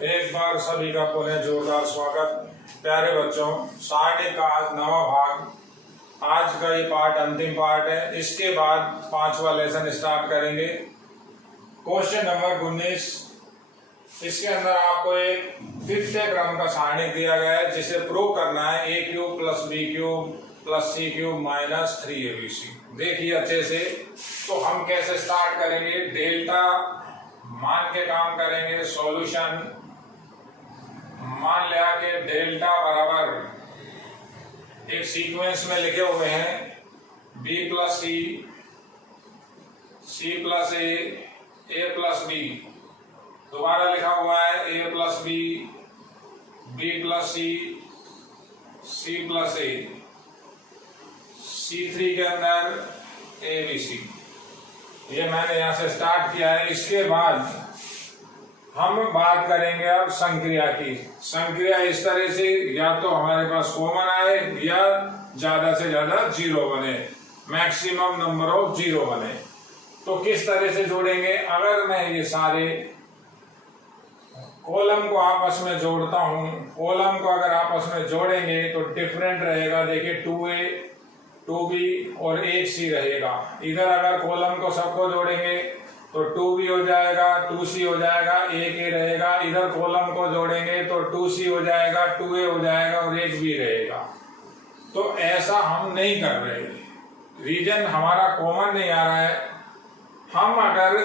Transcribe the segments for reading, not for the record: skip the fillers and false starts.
एक बार सभी का पुनः जोरदार स्वागत। प्यारे बच्चों, सारणी का आज 9वां भाग, आज का ये पार्ट अंतिम पार्ट है। इसके बाद 5वां लेसन स्टार्ट करेंगे। क्वेश्चन नंबर 19, इसके अंदर आपको एक तृतीय क्रम का सारणी दिया गया है जिसे प्रूव करना है a cube plus b cube plus c cube minus 3abc। देखिए अच्छे से, तो हम कैसे स्टार्ट करेंगे, डेल्टा मान के काम करेंगे। सॉल्यूशन मान लिया कि डेल्टा बराबर एक सीक्वेंस में लिखे हुए हैं b plus c, c plus a plus b. दोबारा लिखा हुआ है a plus b, b plus c, c plus a, C3 के अंदर ABC। ये मैंने यहाँ से स्टार्ट किया है। इसके बाद हम बात करेंगे अब संक्रिया की। संक्रिया इस तरह से, या तो हमारे पास कॉमन आए या ज्यादा से ज्यादा 0 बने, मैक्सिमम नंबर ऑफ 0 बने। तो किस तरह से जोड़ेंगे? अगर मैं ये सारे कॉलम को आपस में जोड़ता हूं, कॉलम को अगर आपस में जोड़ेंगे तो डिफरेंट रहेगा। देखिए 2a 2b और 1c रहेगा। इधर अगर कॉलम को सबको जोड़ेंगे तो 2b हो जाएगा, 2c हो जाएगा, 1a रहेगा। इधर कॉलम को जोड़ेंगे तो 2c हो जाएगा, 2a हो जाएगा और 1b रहेगा। तो ऐसा हम नहीं कर रहे, रीजन हमारा कॉमन नहीं आ रहा है। हम अगर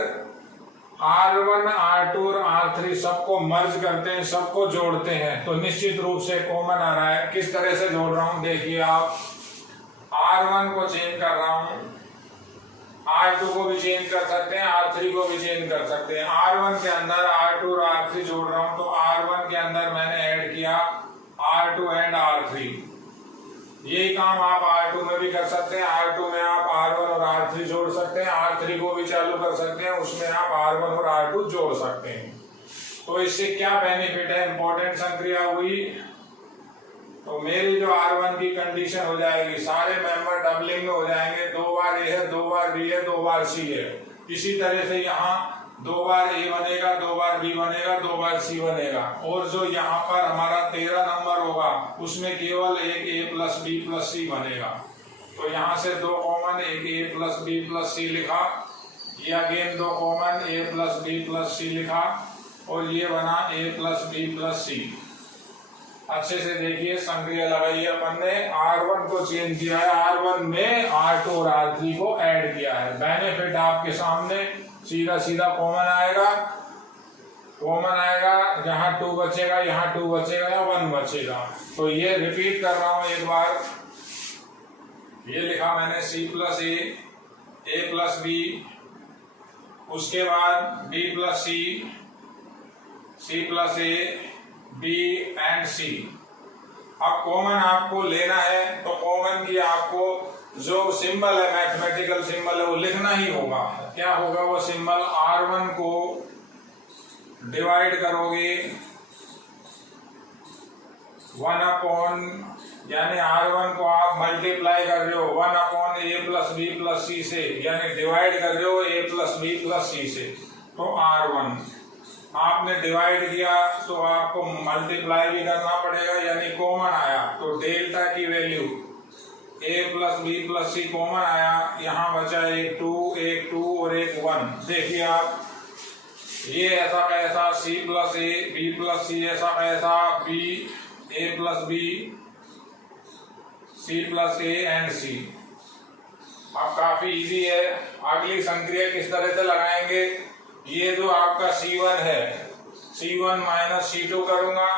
R1 R2 और R3 सबको मर्ज करते हैं, सबको जोड़ते हैं, तो निश्चित रूप से कॉमन आ रहा है। किस तरह से जोड़ रहा हूं देखिए आप, R1 को चेंज कर रहा हूं, R2 को भी चेंज कर सकते हैं, R3 को भी चेंज कर सकते हैं। R1 के अंदर R2 और R3 जोड़ रहा हूं, तो R1 के अंदर मैंने ऐड किया R2 एंड R3। यही काम आप R2 में भी कर सकते हैं। R2 में आप R1 और R3 जोड़ सकते हैं, R3 को भी चालू कर सकते हैं, उसमें आप R1 और R2 जोड़ सकते हैं। तो इससे क्या बेनिफिट है? इंपॉर्टेंट संक्रिया हुई तो मेरी जो R1 की कंडीशन हो जाएगी, सारे मेंबर डबलिंग में हो जाएंगे। 2 बार A है, 2 बार B है, 2 बार C है। इसी तरह से यहाँ 2 बार A बनेगा, 2 बार B बनेगा, 2 बार C बनेगा। और जो यहाँ पर हमारा 13 नंबर होगा उसमें केवल एक A plus B plus C बनेगा। तो यहाँ से 2 कॉमन, एक A plus B plus C लिखा, ये again 2 common, A plus B plus C लिखा, और ये बना A plus B plus C। अच्छे से देखिए, संक्रिया लगाइए। अपन ने R1 को चेंज किया है, R1 में R2 और R3 को ऐड किया है। बेनिफिट आपके सामने, सीधा सीधा कॉमन आएगा, कॉमन आएगा, जहां 2 बचेगा यहाँ 2 बचेगा या 1 बचेगा। तो ये रिपीट कर रहा हूं एक बार। ये लिखा मैंने C plus A plus B, उसके बाद B plus C plus A, B and C। अब कॉमन आपको लेना है तो कॉमन की आपको जो सिंबल है, मैथमेटिकल सिंबल है, वो लिखना ही होगा। क्या होगा वो सिंबल? R1 को डिवाइड करोगे 1 अपॉन, यानी R1 को आप मल्टीप्लाई कर रहे हो 1 upon A plus B plus C से, यानी डिवाइड कर रहे हो A plus B plus C से। तो R1 आपने डिवाइड किया तो आपको मल्टीप्लाई भी करना पड़ेगा, यानी कॉमन आया तो डेल्टा की value A plus B plus C common आया। यहाँ बचा एक 2 और एक 1। देखिए आप, ये ऐसा कैसा, C plus A B plus C ऐसा कैसा, B A plus B C plus A and C। अब काफी इजी है। अगली संक्रिया किस तरह से लगाएंगे? ये जो आपका C1 है, C1 माइनस C2 करूंगा,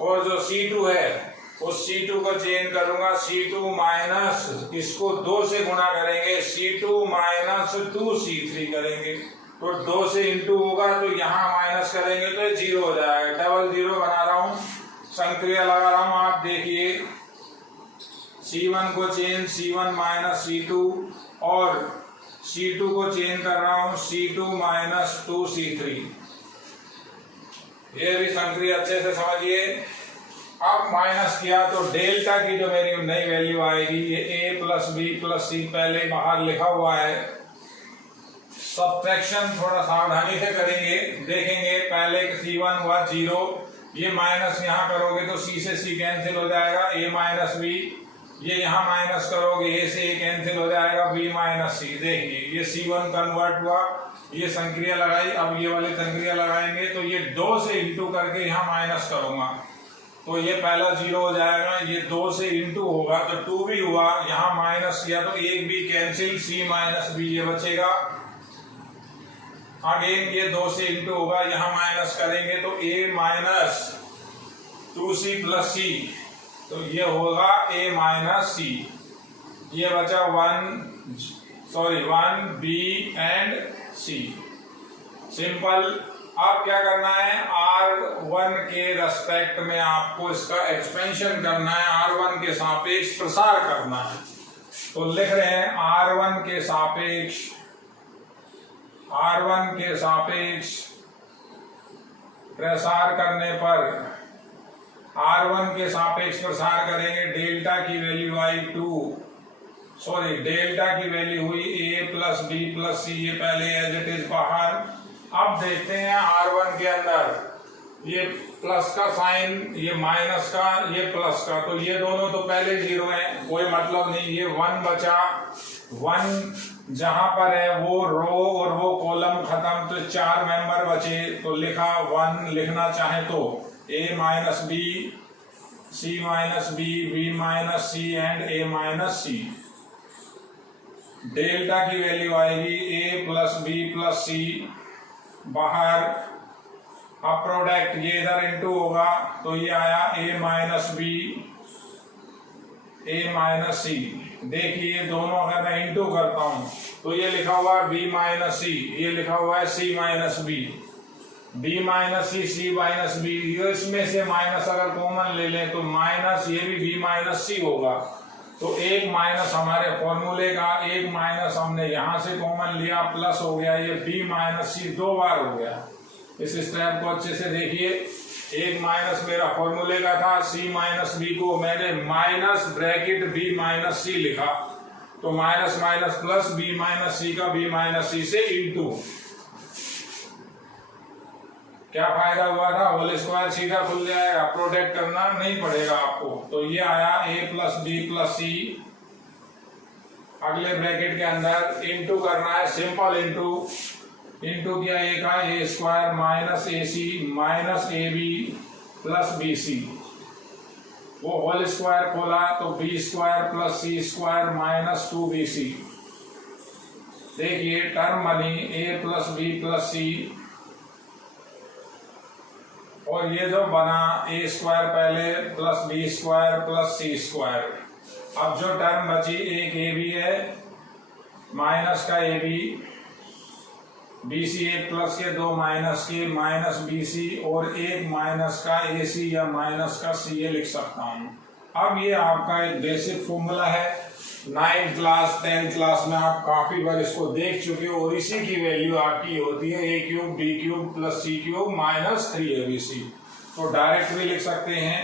और जो C2 है उस C2 को चेंज करूंगा, C2 माइनस, इसको 2 से गुणा करेंगे, C2 माइनस 2C3 करेंगे। तो 2 से इंटू होगा तो यहाँ माइनस करेंगे तो 0 हो जाएगा। डबल 0 बना रहा हूँ, संक्रिया लगा रहा हूँ। आप देखिए, C1 को चेंज C1 माइनस C2, और C2 को चेंज कर रहा हूं C2 माइनस 2C3। ये भी संक्रिया अच्छे से समझिए। अब माइनस किया तो डेल्टा की जो मेरी नई वैल्यू आएगी, ये A plus B plus C पहले बाहर लिखा हुआ है, सब्ट्रैक्शन थोड़ा सावधानी से करेंगे, देखेंगे पहले C1 हुआ 0, ये माइनस यहाँ करोगे तो C से C कैंसिल हो जाएगा, A माइनस B, ये यहाँ माइनस करोगे A से A कैंसिल हो जाएगा, B माइनस C। देखिए ये C1 कन्वर्ट हुआ, ये संक्रिया लगाई, अब ये वाली संक्रिया लगाएंगे तो ये 2 से इंटू करके यहाँ माइनस करूंगा तो ये पहला 0 हो जाएगा, ये 2 से इंटू होगा तो 2 भी हुआ, यहाँ माइनस किया तो एक भी कैंसिल, C माइनस B ये बचेगा। अगेन ये 2 से इंटू होगा, यहाँ माइनस करेंगे तो A minus 2C plus C, तो ये होगा A माइनस C। ये बचा 1B एंड C। सिंपल। अब क्या करना है, R1 के रेस्पेक्ट में आपको इसका एक्सपेंशन करना है, R1 के सापेक्ष प्रसार करना है। तो लिख रहे हैं R1 के सापेक्ष प्रसार करने पर, R1 के सापेक्ष प्रसार करेंगे, डेल्टा की वैल्यू आई 2, डेल्टा की वैल्यू हुई A plus B plus C, ये पहले एज इट इज बाहर। अब देखते हैं R1 के अंदर ये प्लस का साइन, ये माइनस का, ये प्लस का, तो ये दोनों तो पहले 0 है, कोई मतलब नहीं, ये 1 बचा। 1 जहां पर है वो रो और वो कॉलम खत्म, तो 4 मेंबर बचे, तो लिखा 1 लिखना चाहे तो A minus B, C minus B, B minus C and A minus C। Delta की वैल्यू आएगी A plus B plus C बाहर। अब प्रोडक्ट ये इधर इंटू होगा तो ये आया A minus B, A minus C। देखिए दोनों अगर मैं इंटू करता हूं तो ये लिखा हुआ है B माइनस C, ये लिखा हुआ है C minus B, B minus C, C minus B। इसमें से माइनस अगर कॉमन ले लें तो माइनस ये भी B माइनस C होगा, तो एक माइनस हमारे फॉर्मूले का, एक माइनस हमने यहां से कॉमन लिया, प्लस हो गया, ये B माइनस C 2 बार हो गया। इस स्टेप को अच्छे से देखिए, एक माइनस मेरा फॉर्मूले का था, C माइनस B को मैंने minus bracket B minus C लिखा, तो minus minus plus B minus C का B माइनस C से इंटू। क्या फायदा हुआ था, होल स्क्वायर सीधा खुल जाएगा, प्रोडक्ट करना नहीं पड़ेगा आपको। तो ये आया A plus B plus C, अगले ब्रैकेट के अंदर इंटू करना है, सिंपल इंटू, इंटू किया A का A square minus AC minus AB plus BC, वो होल स्क्वायर खोला तो B square plus C square minus 2BC। देखिए टर्म बनी A plus B plus C, और ये जो बना A स्क्वायर पहले plus B square plus C square. अब जो टर्म बची, एक AB है माइनस का AB, BC एक प्लस के, 2 माइनस के, माइनस BC, और एक माइनस का AC या माइनस का C ये लिख सकता हूं। अब ये आपका एक बेसिक फॉर्मूला है, 9th क्लास 10th क्लास में आप काफी बार इसको देख चुके हो, और इसी की वैल्यू आपकी होती है A cube B cube plus C cube minus 3ABC। तो डायरेक्ट भी लिख सकते हैं,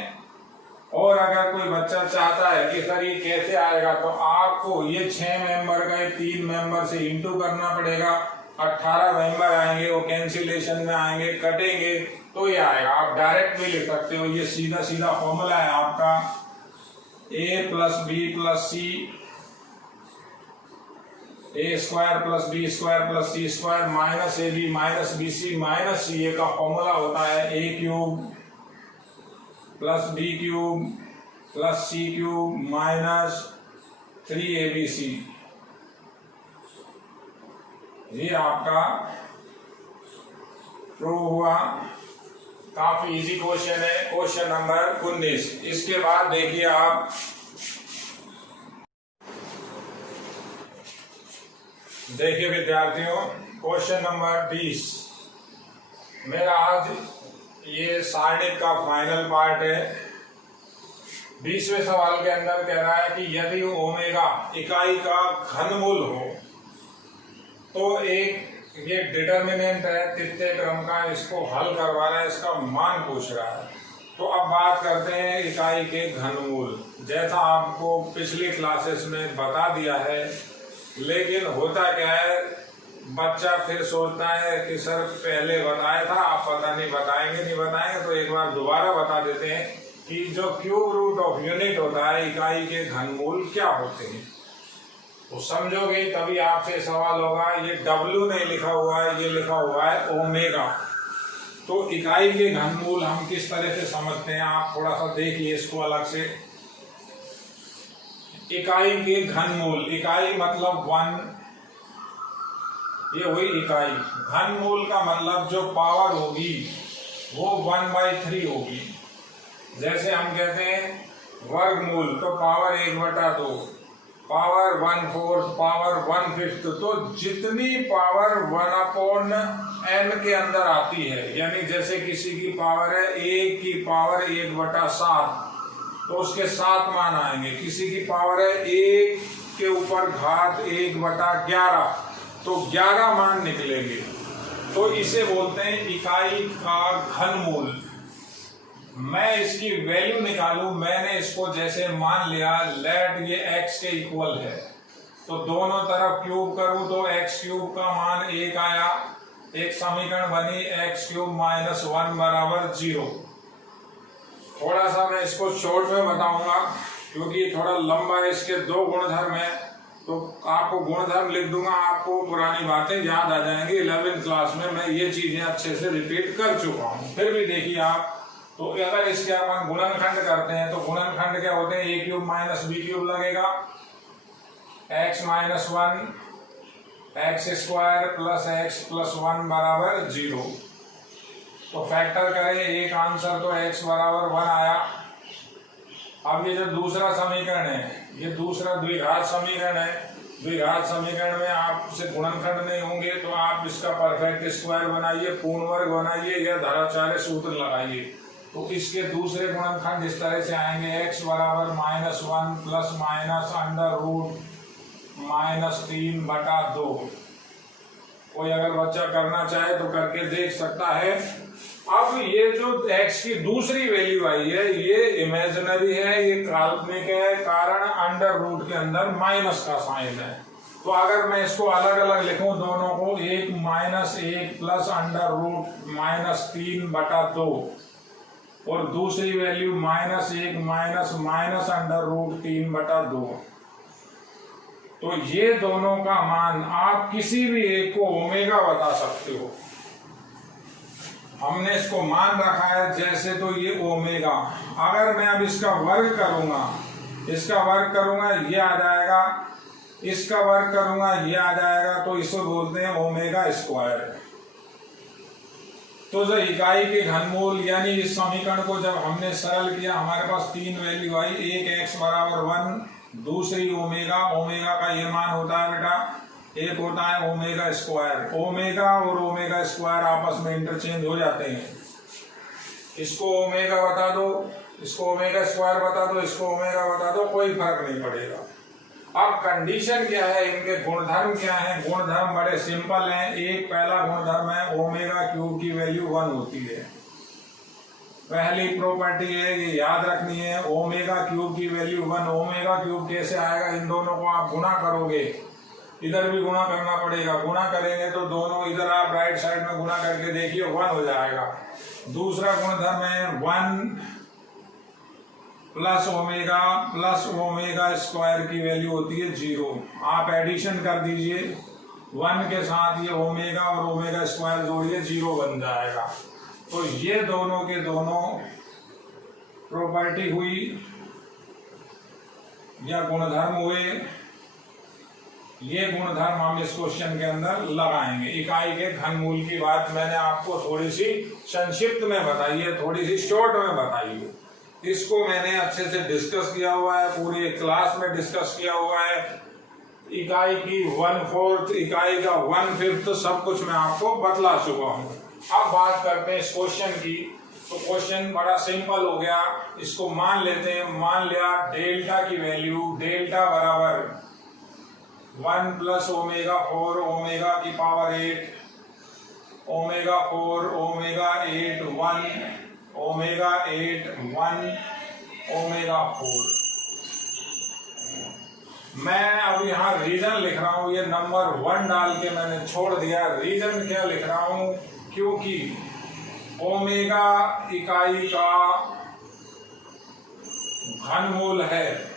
और अगर कोई बच्चा चाहता है कि सर ये कैसे आएगा, तो आपको ये 6 मेंबर का 3 मेंबर से इंटू करना पड़ेगा, 18 मेंबर आएंगे, वो कैंसिलेशन में आएंगे, कटेंगे, तो ये आएगा। आप डायरेक्ट भी लिख सकते हो, ये सीधा सीधा फॉर्मूला है आपका, A plus B plus C, A square plus B square plus C square minus AB minus BC minus CA का फॉर्मूला होता है A cube plus B cube plus C cube minus 3ABC। ये आपका prove हुआ। काफी easy question है, question number 19। इसके बाद देखिए आप, देखिए विद्यार्थियों, क्वेश्चन नंबर 20 मेरा आज ये सारणिक का फाइनल पार्ट है। 20वें सवाल के अंदर कह रहा है कि यदि ओमेगा इकाई का घनमूल हो तो एक ये डिटर्मिनेंट है तृतीय क्रम का, इसको हल करवा रहा है, इसका मान पूछ रहा है। तो अब बात करते हैं इकाई के घनमूल। जैसा आपको पिछली क्लासेस में बता दिया है, लेकिन होता क्या है, बच्चा फिर सोचता है कि सर पहले बताया था, आप पता नहीं बताएंगे नहीं बताएंगे, तो एक बार दोबारा बता देते हैं कि जो क्यूब रूट ऑफ यूनिट होता है, इकाई के घनमूल क्या होते हैं। तो समझोगे तभी आपसे सवाल होगा। ये W नहीं लिखा हुआ है, ये लिखा हुआ है ओमेगा। तो इकाई के घनमूल हम किस तरह से समझते हैं, आप थोड़ा सा देखिए इसको अलग से। इकाई के घनमूल, इकाई मतलब 1, ये हुई इकाई। घनमूल का मतलब जो पावर होगी वो 1/3 होगी। जैसे हम कहते हैं वर्गमूल, तो पावर 1/2, पावर 1/4, पावर 1/5। तो जितनी पावर 1/n के अंदर आती है, यानी जैसे किसी की पावर है 1 की पावर 1/7, तो उसके 7 मान आएंगे। किसी की पावर है 1 के ऊपर घात 1/11, तो 11 मान निकलेंगे। तो इसे बोलते हैं इकाई का घनमूल। मैं इसकी वैल्यू निकालूं, मैंने इसको जैसे मान लिया लेट ये x के इक्वल है, तो दोनों तरफ क्यूब करूं तो x क्यूब का मान 1 आया। एक समीकरण बनी x³ - 1 बराबर 0। थोड़ा सा मैं इसको शॉर्ट में बताऊंगा क्योंकि थोड़ा लंबा है, इसके 2 गुणधर्म है, तो आपको गुणधर्म लिख दूंगा, आपको पुरानी बातें याद आ जाएंगी। 11th क्लास में मैं ये चीजें अच्छे से रिपीट कर चुका हूँ। फिर भी देखिए आप, तो अगर इसके अपन गुणनखंड करते हैं तो गुणनखंड क्या होते हैं, a³ - b³ लगेगा, x - 1 x² + x + 1 बराबर 0। तो फैक्टर करें, एक आंसर तो x बराबर 1 आया। अब ये जो दूसरा समीकरण है, ये दूसरा द्विघात समीकरण है। द्विघात समीकरण में आपसे गुणनखंड नहीं होंगे, तो आप इसका परफेक्ट स्क्वायर बनाइए, पूर्ण वर्ग बनाइए या धराचार्य सूत्र लगाइए। तो इसके दूसरे गुणनखंड इस तरह से आएंगे, x बराबर -1 ± -3/2। कोई अगर बच्चा करना चाहे तो करके देख सकता है। अब ये जो x की दूसरी वैल्यू आई है, ये इमेजिनरी है, ये काल्पनिक है, कारण अंडर रूट के अंदर माइनस का साइन है। तो अगर मैं इसको अलग अलग लिखूं दोनों को, 1 - 1 प्लस अंडर रूट -3/2 और दूसरी वैल्यू -1 अंडर रूट 3/2, तो ये दोनों का मान आप किसी भी एक को ओमेगा बता सकते हो। हमने इसको मान रखा है जैसे, तो ये ओमेगा। अगर मैं अब इसका वर्ग करूंगा, इसका वर्ग करूंगा ये आ जाएगा, इसका वर्ग करूंगा ये आ जाएगा, तो इसको बोलते हैं ओमेगा स्क्वायर। तो जो इकाई के घनमूल यानी इस समीकरण को जब हमने सरल किया, हमारे पास 3 वैल्यू आई, एक x बराबर 1, दूसरी ओमेगा। ओमेगा का ये मान होता है बेटा, एक होता है ओमेगा स्क्वायर। ओमेगा और ओमेगा स्क्वायर आपस में इंटरचेंज हो जाते हैं। इसको ओमेगा बता दो, इसको ओमेगा स्क्वायर बता दो, इसको ओमेगा बता दो, कोई फर्क नहीं पड़ेगा। अब कंडीशन क्या है, इनके गुणधर्म क्या है? गुणधर्म बड़े सिंपल हैं। एक पहला गुणधर्म है ओमेगा क्यूब की वैल्यू 1 होती है। पहली प्रॉपर्टी है, ये याद रखनी है, ओमेगा क्यूब की वैल्यू 1। ओमेगा क्यूब कैसे आएगा? इन दोनों को आप गुणा करोगे, इधर भी गुणा करना पड़ेगा। गुणा करेंगे तो दोनों इधर आप राइट साइड में गुणा करके देखिए 1 हो जाएगा। दूसरा गुणधर्म है 1 प्लस ओमेगा स्क्वायर की वैल्यू होती है 0। आप एडिशन कर दीजिए 1 के साथ, ये ओमेगा और ओमेगा स्क्वायर जोड़िए, 0 बन जाएगा। तो ये दोनों के दोनों प्रॉपर्टी हुई या गुणधर्म हुए। ये गुणधर्म हम इस क्वेश्चन के अंदर लगाएंगे। इकाई के घनमूल की बात मैंने आपको थोड़ी सी संक्षिप्त में बताई है, थोड़ी सी शॉर्ट में बताई है। इसको मैंने अच्छे से डिस्कस किया हुआ है, पूरी क्लास में डिस्कस किया हुआ है। इकाई की 1/4, इकाई का 1/5 सब कुछ मैं आपको बतला चुका हूँ। अब बात करते हैं इस क्वेश्चन की। तो क्वेश्चन बड़ा सिंपल हो गया। इसको मान लेते हैं, मान लिया डेल्टा की वैल्यू, डेल्टा बराबर 1 प्लस ओमेगा 4 ओमेगा की power 8, omega 4 omega 8 1 omega 8 1 omega 4। मैं अब यहाँ रीजन लिख रहा हूँ, ये नंबर 1 डाल के मैंने छोड़ दिया। रीजन क्या लिख रहा हूँ, क्योंकि ओमेगा इकाई का घनमूल है।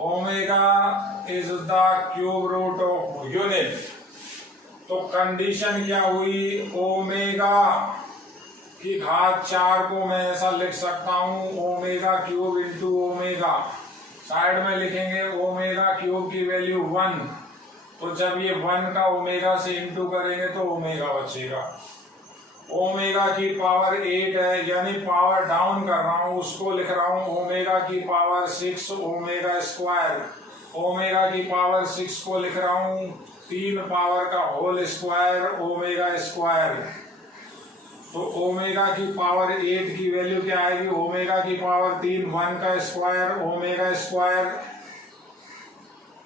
Omega is the cube root of unit. तो कंडीशन क्या हुई, ओमेगा की घात 4 को मैं ऐसा लिख सकता हूं, omega cube into omega, side में लिखेंगे ओमेगा क्यूब की वैल्यू 1। तो जब ये 1 का ओमेगा से इंटू करेंगे तो ओमेगा बचेगा। ओमेगा की पावर 8 है, यानी पावर डाउन कर रहा हूं, उसको लिख रहा हूं ओमेगा की पावर 6 ओमेगा स्क्वायर। ओमेगा की पावर 6 को लिख रहा हूं 3 पावर का होल स्क्वायर ओमेगा स्क्वायर। तो ओमेगा की पावर 8 की वैल्यू क्या आएगी, ओमेगा की पावर 3 1 का स्क्वायर ओमेगा स्क्वायर।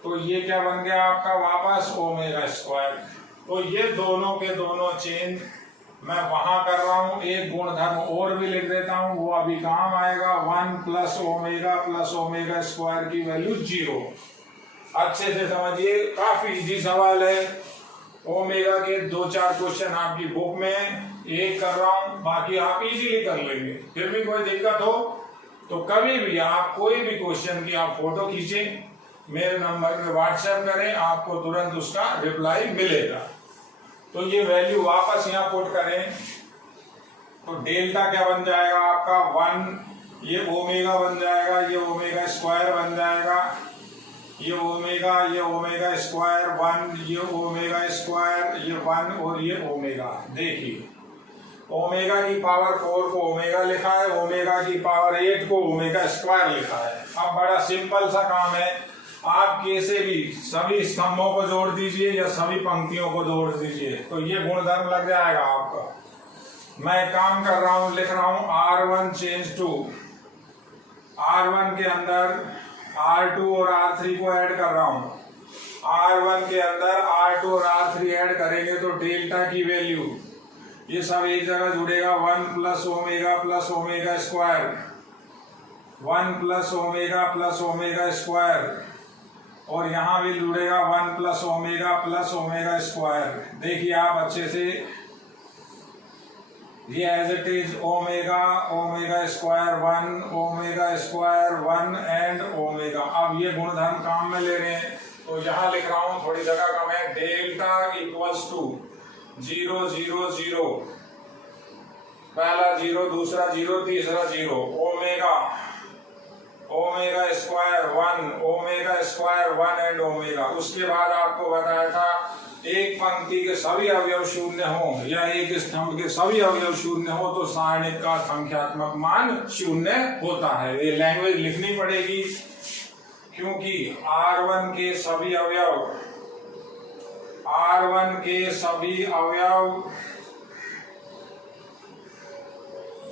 तो ये क्या बन गया आपका वापस ओमेगा स्क्वायर। तो ये दोनों के दोनों चेंज मैं वहां कर रहा हूं। एक गुणधर्म और भी लिख देता हूं, वो अभी काम आएगा। 1 प्लस ओमेगा स्क्वायर की वैल्यू 0। अच्छे से समझिए, काफी इजी सवाल है। ओमेगा के 2-4 क्वेश्चन आपकी बुक में एक कर रहा हूं, बाकी आप इजीली कर लेंगे। फिर भी कोई दिक्कत हो तो कभी भी आप कोई भी क्वेश्चन की आप फोटो खींचें, मेरे नंबर पे व्हाट्सएप करें, आपको तुरंत उसका रिप्लाई मिलेगा। तो ये वैल्यू वापस यहाँ पुट करें तो डेल्टा क्या बन जाएगा आपका 1, ये ओमेगा बन जाएगा, ये ओमेगा स्क्वायर बन जाएगा, ये ओमेगा स्क्वायर 1, ये ओमेगा स्क्वायर, ये 1 और ये ओमेगा। देखिए ओमेगा की पावर 4 को ओमेगा लिखा है, ओमेगा की पावर 8 को ओमेगा स्क्वायर लिखा है। अब बड़ा सिंपल सा काम है, आप कैसे भी सभी स्तंभों को जोड़ दीजिए या सभी पंक्तियों को जोड़ दीजिए तो ये गुणधर्म लग जाएगा आपका। मैं काम कर रहा हूं, लिख रहा हूं R1 चेंज टू R1 के अंदर R2 और R3 को ऐड कर रहा हूं। R1 के अंदर R2 और R3 ऐड करेंगे तो डेल्टा की वैल्यू ये सब एक जगह जुड़ेगा 1 plus omega square, 1 plus omega square, और यहां भी जुड़ेगा 1 प्लस ओमेगा स्क्वायर। देखिए आप अच्छे से, ये as it is omega square 1 omega square 1 and omega. अब ये गुणधर्म काम में ले रहे हैं तो यहां लिख रहा हूं, थोड़ी जगह कम है, डेल्टा इक्वल्स टू 0 0 0, पहला 0, दूसरा 0, तीसरा 0, omega square 1 omega square 1 and omega. उसके बाद आपको बताया था एक पंक्ति के सभी अवयव शून्य हो या एक स्तंभ के सभी अवयव शून्य हो तो सारणिक का संख्यात्मक मान शून्य होता है। ये लैंग्वेज लिखनी पड़ेगी क्योंकि R1 के सभी अवयव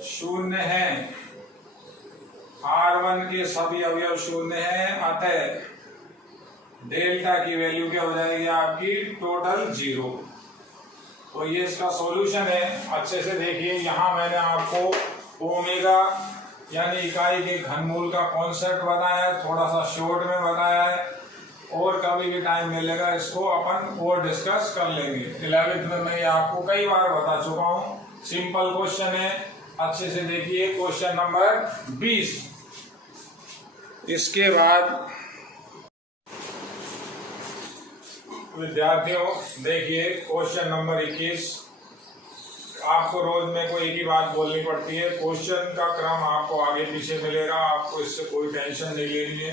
शून्य हैं। R1 के सभी अवयव शून्य हैं, अतः डेल्टा की वैल्यू क्या हो जाएगी आपकी टोटल 0। तो ये इसका सॉल्यूशन है। अच्छे से देखिए, यहाँ मैंने आपको ओमेगा यानी इकाई के घनमूल का कॉन्सेप्ट बताया है, थोड़ा सा शॉर्ट में बताया है, और कभी भी टाइम मिलेगा इसको अपन और डिस्कस कर लेंगे। 11th में मैं आपको कई बार बता चुका हूँ। सिंपल क्वेश्चन है, अच्छे से देखिए। Question number 20। इसके बाद विद्यार्थियों देखिए क्वेश्चन नंबर 21। आपको रोज में कोई एक ही बात बोलनी पड़ती है, क्वेश्चन का क्रम आपको आगे पीछे मिलेगा, आपको इससे कोई टेंशन नहीं लेनी है।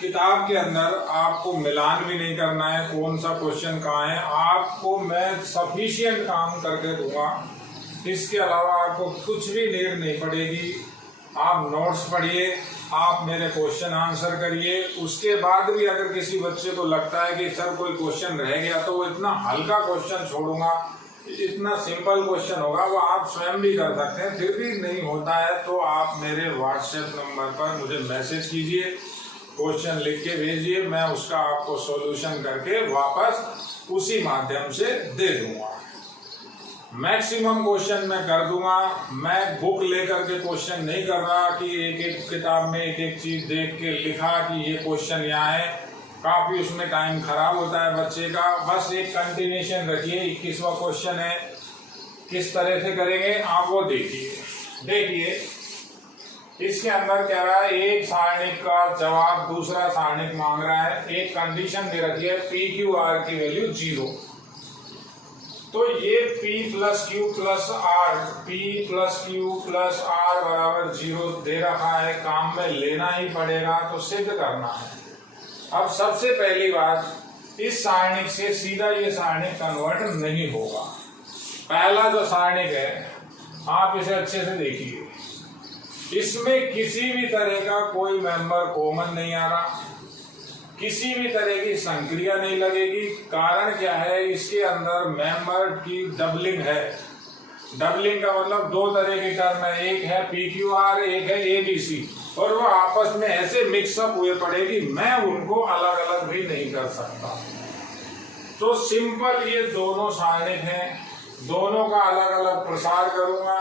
किताब के अंदर आपको मिलान भी नहीं करना है कौन सा क्वेश्चन कहाँ है, आपको मैं सफिशिएंट काम करके दूंगा। इसके अलावा आपको कुछ भी नीड नहीं पड़ेगी। आप नोट्स पढ़िए, आप मेरे क्वेश्चन आंसर करिए। उसके बाद भी अगर किसी बच्चे को लगता है कि सर कोई क्वेश्चन रह गया तो वो इतना हल्का क्वेश्चन छोड़ूंगा, इतना सिंपल क्वेश्चन होगा, वो आप स्वयं भी कर सकते हैं, फिर भी नहीं होता है तो आप मेरे व्हाट्सएप नंबर पर मुझे मैसेज कीजिए, क्वेश्चन लिख के भेजिए, मैं उसका आपको सॉल्यूशन करके वापस उसी माध्यम से दे दूंगा। मैक्सिमम क्वेश्चन मैं कर दूंगा। मैं बुक लेकर के क्वेश्चन नहीं कर रहा कि एक एक किताब में एक एक चीज देख के लिखा कि ये क्वेश्चन यहाँ है, काफी उसमें टाइम खराब होता है बच्चे का। बस एक कंटिन्यूशन रखिए। 21वां क्वेश्चन है, किस तरह से करेंगे आप वो देखिए इसके अंदर कह रहा है एक सारणिक का जवाब दूसरा सारणिक मांग रहा है। एक कंडीशन दे रखी है पी क्यू आर की वैल्यू 0। तो ये P plus q plus r बराबर 0 दे रखा है, काम में लेना ही पड़ेगा, तो सिद्ध करना है। अब सबसे पहली बात, इस सारणिक से सीधा ये सारणिक कन्वर्ट नहीं होगा। पहला जो सारणिक है आप इसे अच्छे से देखिए, इसमें किसी भी तरह का कोई मेंबर कॉमन नहीं आ रहा, किसी भी तरह की संक्रिया नहीं लगेगी। कारण क्या है, इसके अंदर मेंबर की डबलिंग है। डबलिंग का मतलब दो तरह की टर्म है, एक है PQR, एक है ABC, और वो आपस में ऐसे मिक्सअप हुए पड़ेगी, मैं उनको अलग अलग भी नहीं कर सकता। तो सिंपल ये दोनों सारणिक हैं, दोनों का अलग अलग प्रसार करूंगा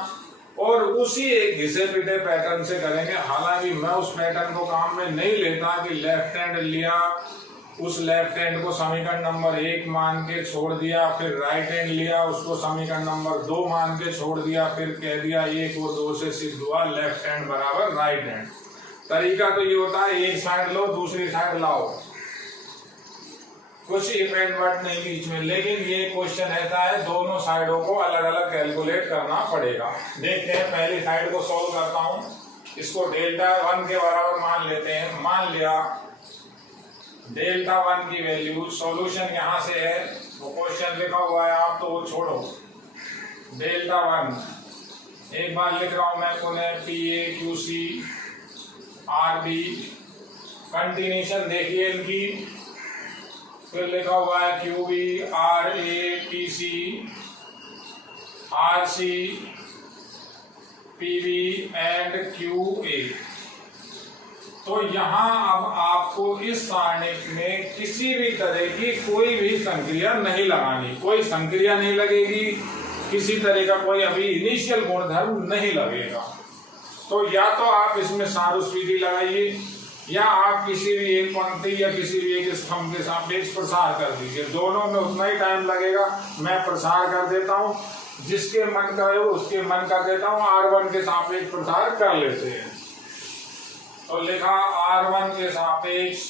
और उसी एक घिसे पिटे पैटर्न से करेंगे। हालांकि मैं उस पैटर्न को काम में नहीं लेता कि लेफ्ट हैंड लिया, उस लेफ्ट हैंड को समीकरण नंबर 1 मान के छोड़ दिया, फिर राइट हैंड लिया, उसको समीकरण नंबर 2 मान के छोड़ दिया, फिर कह दिया 1 और 2 से सिद्ध हुआ लेफ्ट हैंड बराबर राइट हैंड। तरीका तो ये होता है एक साइड लो दूसरी साइड लाओ, कुछ इवेंट वर्ड नहीं बीच में। लेकिन ये क्वेश्चन ऐसा है दोनों साइडों को अलग अलग कैलकुलेट करना पड़ेगा। देखते हैं, पहली साइड को सॉल्व करता हूं। इसको डेल्टा 1 के बराबर मान लेते हैं। मान लिया डेल्टा 1 की वैल्यू, सॉल्यूशन यहां से है, वो क्वेश्चन लिखा हुआ है आप तो वो छोड़ो। डेल्टा 1 एक बार लिख रहा हूं मैं पुनः, PA QC RB, कंटिन्यूशन देखिए इनकी, फिर लिखा हुआ है QB RA PC RC PB and QA। तो यहां अब आपको इस सारणिक में किसी भी तरह की कोई भी संक्रिया नहीं लगानी, कोई संक्रिया नहीं लगेगी, किसी तरह का कोई अभी इनिशियल गुणधर्म नहीं लगेगा। तो या तो आप इसमें सारूस विधि लगाइए या आप किसी भी एक पंक्ति या किसी भी एक स्तंभ के सापेक्ष प्रसार कर दीजिए, दोनों में उतना ही टाइम लगेगा। मैं प्रसार कर देता हूं, जिसके मन का है उसके मन कर देता हूं। R1 के सापेक्ष प्रसार कर लेते हैं। तो लिखा R1 के सापेक्ष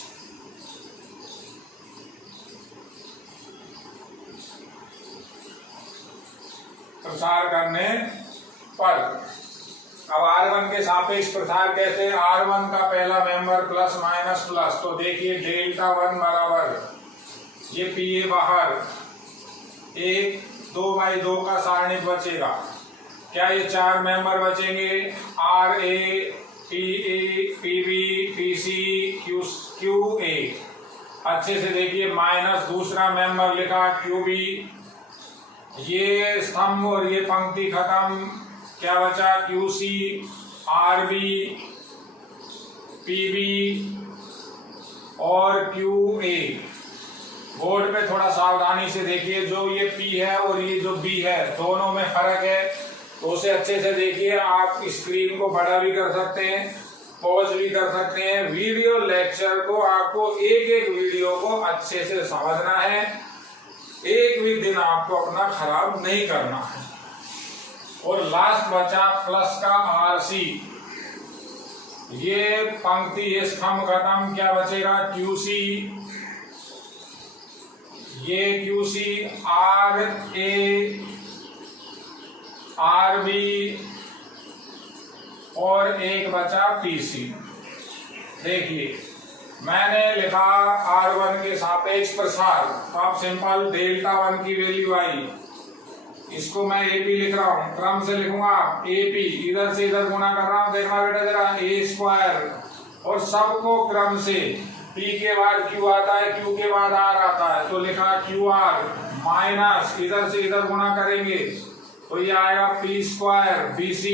प्रसार करने पर, अब R1 के सापेक्ष प्रसार कैसे, R1 का पहला मेंबर प्लस माइनस प्लस, तो देखिए डेल्टा 1 बराबर ये PA बाहर, एक 2/2 का सारणिक बचेगा। क्या ये 4 मेंबर बचेंगे, RA PA PB PC QA। अच्छे से देखिए, माइनस दूसरा मेंबर लिखा QB, ये स्तंभ और ये पंक्ति खत्म, क्या बचा QC RB PB और QA। बोर्ड पे थोड़ा सावधानी से देखिए, जो ये P है और ये जो B है दोनों में फर्क है, तो उसे अच्छे से देखिए। आप स्क्रीन को बड़ा भी कर सकते हैं, पॉज भी कर सकते हैं। वीडियो लेक्चर को आपको एक एक वीडियो को अच्छे से समझना है, एक भी दिन आपको अपना खराब नहीं करना है। और लास्ट बचा प्लस का RC, ये पंक्ति ये स्तंभ खत्म, क्या बचेगा QC, ये QC RA RB और एक बचा PC। देखिए मैंने लिखा R1 के सापेक्ष प्रसार, तो आप सिंपल डेल्टा 1 की वैल्यू आई, इसको मैं AP लिख रहा हूं, क्रम से लिखूंगा AP, इधर से इधर गुना कर रहा हूं, देखना बेटा जरा A² और सबको क्रम से P के बाद Q आता है, Q के बाद R आता है, तो लिखा QR माइनस इधर से इधर गुना करेंगे तो ये आएगा P² BC।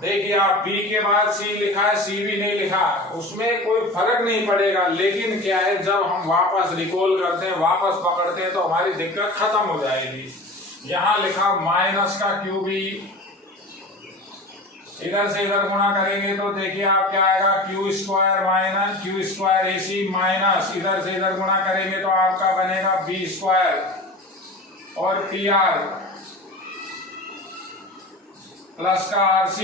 देखिए आप B के बाद C लिखा है, C भी नहीं लिखा, उसमें कोई फर्क नहीं पड़ेगा। लेकिन क्या है, जब हम वापस रिकॉल करते हैं, वापस पकड़ते हैं, तो हमारी दिक्कत खत्म हो जाएगी। यहां लिखा माइनस का क्यूबी, इधर से इधर गुणा करेंगे तो देखिए आप क्या आएगा, Q square minus Q square AC minus इधर से इधर गुणा करेंगे तो आपका बनेगा बी स्क्वायर और PR प्लस का RC,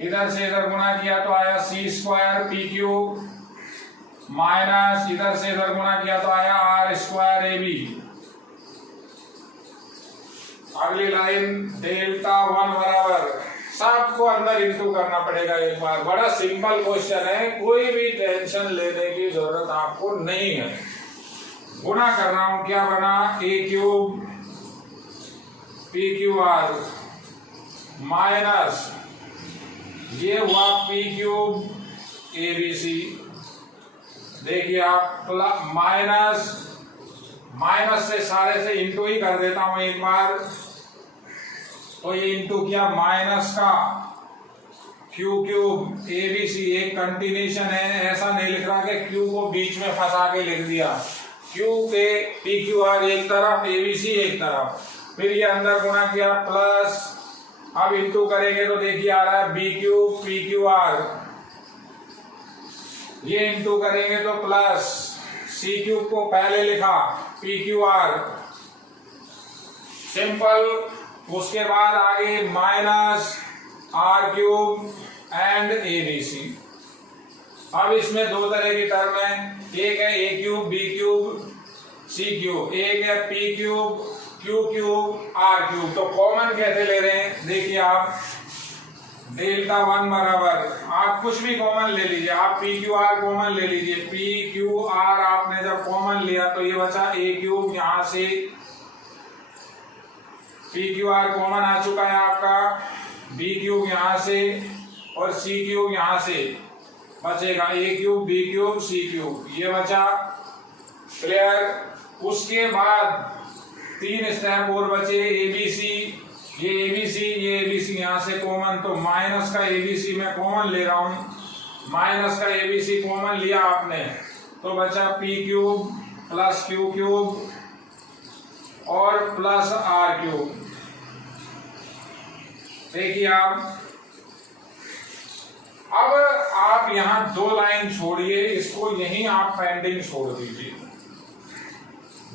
इधर से इधर गुणा किया तो आया C स्क्वायर PQ माइनस इधर से इधर गुणा किया तो आया R स्क्वायर AB। अगली लाइन डेल्टा 1 बराबर, सबको अंदर इंटू करना पड़ेगा एक बार। बड़ा सिंपल क्वेश्चन है, कोई भी टेंशन लेने की जरूरत आपको नहीं है। गुणा कर रहा हूं, क्या बना, ए क्यूब PQR माइनस ये हुआ P क्यूब ABC। देखिए आप माइनस माइनस से सारे से इंटू ही कर देता हूं एक बार, तो ये इंटू किया माइनस का क्यू क्यूब ABC, एक कंटिन्यूशन है, ऐसा नहीं लिख रहा कि क्यू को बीच में फंसा के लिख दिया, क्यू के PQR एक तरफ ABC एक तरफ, फिर ये अंदर गुणा किया प्लस, अब इंटू करेंगे तो देखिए आ रहा है B क्यूब PQR, ये इंटू करेंगे तो प्लस C क्यूब को पहले लिखा PQR सिंपल, उसके बाद आगे minus R cube and ABC। अब इसमें दो तरह की टर्म है, एक है A cube B cube C cube, एक है P cube Q cube R cube. तो कॉमन कैसे ले रहे हैं, देखिए आप डेल्टा 1 बराबर, आप कुछ भी कॉमन ले लीजिए, आप PQR कॉमन ले लीजिए, PQR आपने जब कॉमन लिया तो ये बचा A क्यूब, यहां से PQR कॉमन आ चुका है आपका, B क्यूब यहां से और C क्यूब यहां से, बचेगा A cube B cube C cube, ये बचा क्लियर। उसके बाद 3 स्टेप और बचे, ABC, ये ABC यहां से कॉमन, तो माइनस का ABC मैं कॉमन ले रहा हूं, माइनस का ABC कॉमन लिया आपने तो बचा P cube plus Q cube और प्लस R क्यूब। देखिए अब आप यहां 2 लाइन छोड़िए, इसको यहीं आप पेंडिंग छोड़ दीजिए।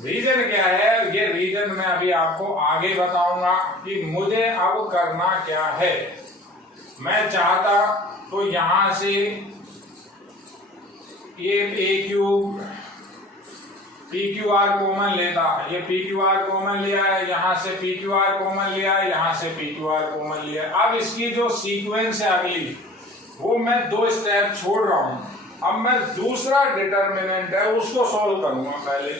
रीजन क्या है, ये रीजन मैं अभी आपको आगे बताऊंगा कि मुझे अब करना क्या है। मैं चाहता तो यहां से ये A क्यूब PQR कॉमन लेता, ये PQR कॉमन लिया है, यहां से PQR कॉमन लिया है, यहां से PQR कॉमन लिया है। अब इसकी जो सीक्वेंस है अगली, वो मैं 2 स्टेप छोड़ रहा हूं। अब मैं दूसरा डिटर्मिनेंट है उसको सॉल्व करूंगा पहले।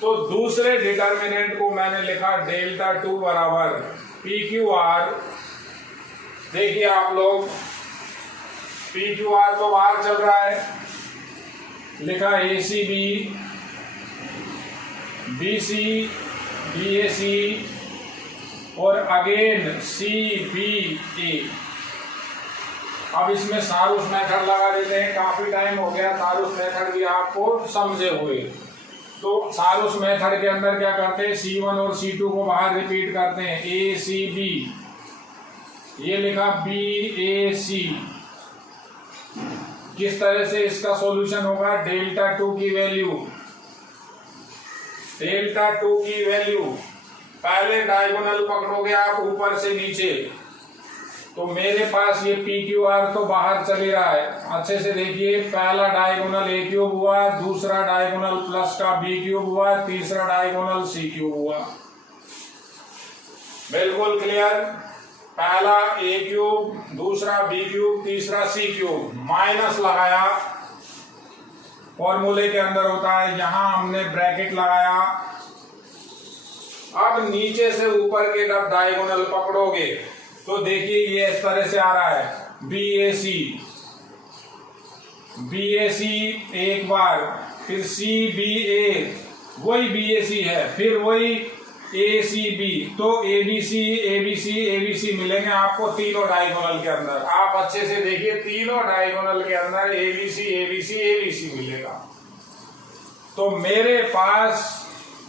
तो दूसरे डिटर्मिनेंट को मैंने लिखा डेल्टा 2 बराबर PQR। देखिए आप लोग, PQR तो बाहर चल रहा है, लिखा ACB BC BAC और अगेन CBA। अब इसमें सारूस मेथड लगा देते हैं, काफी टाइम हो गया सारूस मेथड भी आपको समझे हुए। तो सारूस मेथड के अंदर क्या करते हैं, C1 और C2 को बाहर रिपीट करते हैं, ACB, ये लिखा BAC। किस तरह से इसका सॉल्यूशन होगा, डेल्टा 2 की वैल्यू, डेल्टा 2 की वैल्यू पहले डायगोनल पकड़ोगे आप ऊपर से नीचे, तो मेरे पास ये PQR तो बाहर चले रहा है, अच्छे से देखिए, पहला डायगोनल A क्यूब हुआ, दूसरा डायगोनल प्लस का B क्यूब हुआ, तीसरा डायगोनल C क्यूब हुआ। बिल्कुल क्लियर, पहला A क्यूब, दूसरा B क्यूब, तीसरा C क्यूब, माइनस लगाया, फॉर्मूले के अंदर होता है, यहां हमने ब्रैकेट लगाया। अब नीचे से ऊपर के जब डायगोनल पकड़ोगे तो देखिए ये इस तरह से आ रहा है, BAC एक बार, फिर CBA, वही BAC है, फिर वही ACB, तो ABC मिलेंगे आपको तीनों डायगोनल के अंदर। आप अच्छे से देखिए, तीनों डायगोनल के अंदर ABC मिलेगा। तो मेरे पास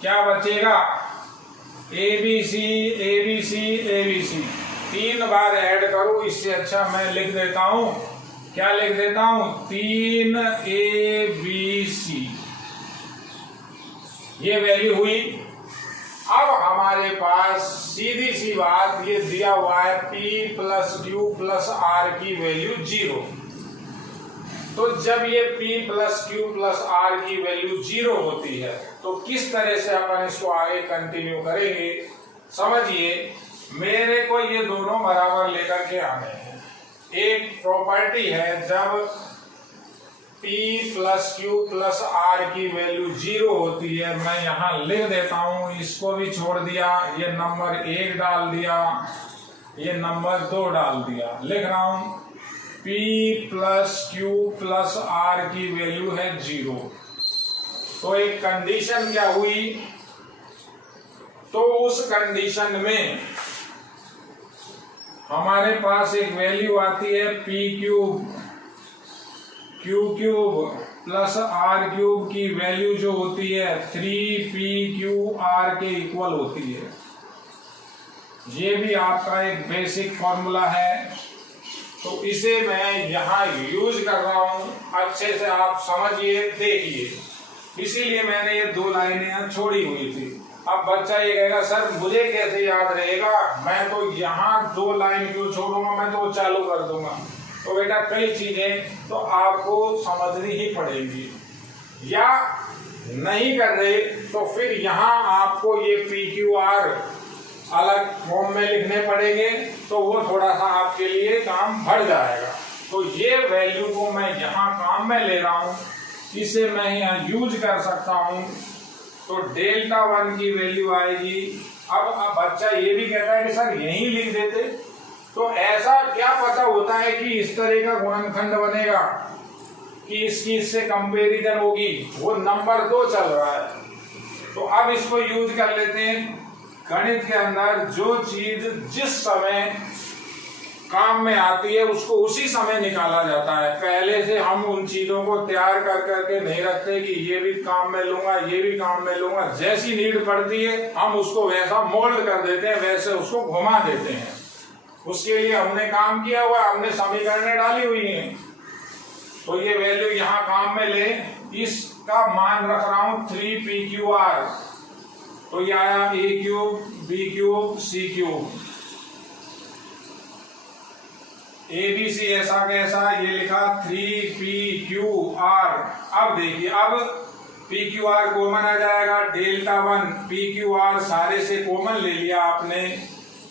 क्या बचेगा, ABC ABC ABC 3 बार ऐड करूं, इससे अच्छा मैं लिख देता हूं, क्या लिख देता हूं, 3ABC, ये वैल्यू हुई। अब हमारे पास सीधी सी बात ये दिया हुआ है P plus Q plus R की वैल्यू 0। तो जब ये P plus Q plus R की वैल्यू 0 होती है तो किस तरह से अपन इसको आगे कंटिन्यू करेंगे, समझिए। मेरे को ये दोनों बराबर लेकर के आने हैं। एक प्रॉपर्टी है, जब P plus Q plus R की वैल्यू 0 होती है, मैं यहां लिख देता हूं, इसको भी छोड़ दिया, ये नंबर 1 डाल दिया, ये नंबर 2 डाल दिया, लिख रहा हूं P plus Q plus R की वैल्यू है 0। तो एक कंडीशन क्या हुई, तो उस कंडीशन में हमारे पास एक वैल्यू आती है P cube Q cube plus R cube की वैल्यू जो होती है 3PQR के इक्वल होती है। ये भी आपका एक बेसिक फॉर्मूला है, तो इसे मैं यहाँ यूज कर रहा हूँ, अच्छे से आप समझिए, देखिए। इसीलिए मैंने ये 2 लाइनें छोड़ी हुई थी। अब बच्चा ये कहेगा सर मुझे कैसे याद रहेगा, मैं तो यहाँ 2 लाइन क्यों छोड़ूंगा, मैं तो चालू कर दूंगा। तो बेटा कई चीजें तो आपको समझनी ही पड़ेगी, या नहीं कर रहे तो फिर यहाँ आपको ये PQR अलग फॉर्म में लिखने पड़ेंगे, तो वो थोड़ा सा आपके लिए काम बढ़ जाएगा। तो ये वैल्यू को मैं यहाँ काम में ले रहा हूँ, इसे मैं यहाँ यूज कर सकता हूँ। तो डेल्टा 1 की वैल्यू आएगी। अब बच्चा ये भी कहता है कि सर यही लिख देते, तो ऐसा क्या पता होता है कि इस तरह का गुणनखंड बनेगा कि इसकी इससे कंपैरिजन होगी, वो नंबर 2 चल रहा है। तो अब इसको यूज कर लेते हैं। गणित के अंदर जो चीज जिस समय काम में आती है उसको उसी समय निकाला जाता है। पहले से हम उन चीजों को तैयार कर करके नहीं रखते कि ये भी काम में लूंगा, ये भी काम में लूंगा। जैसी नीड पड़ती है हम उसको वैसा मोल्ड कर देते हैं, वैसे उसको घुमा देते हैं। उसके लिए हमने काम किया हुआ, हमने समीकरणें डाली हुई हैं। तो ये वैल्यू यहाँ काम में ले, इसका मान रख रहा हूं 3PQR। तो ये आया A cube B cube C cube. ABC ऐसा कैसा, ये लिखा 3PQR। अब देखिए, अब PQR कॉमन आ जाएगा, डेल्टा 1 PQR सारे से कॉमन ले लिया आपने,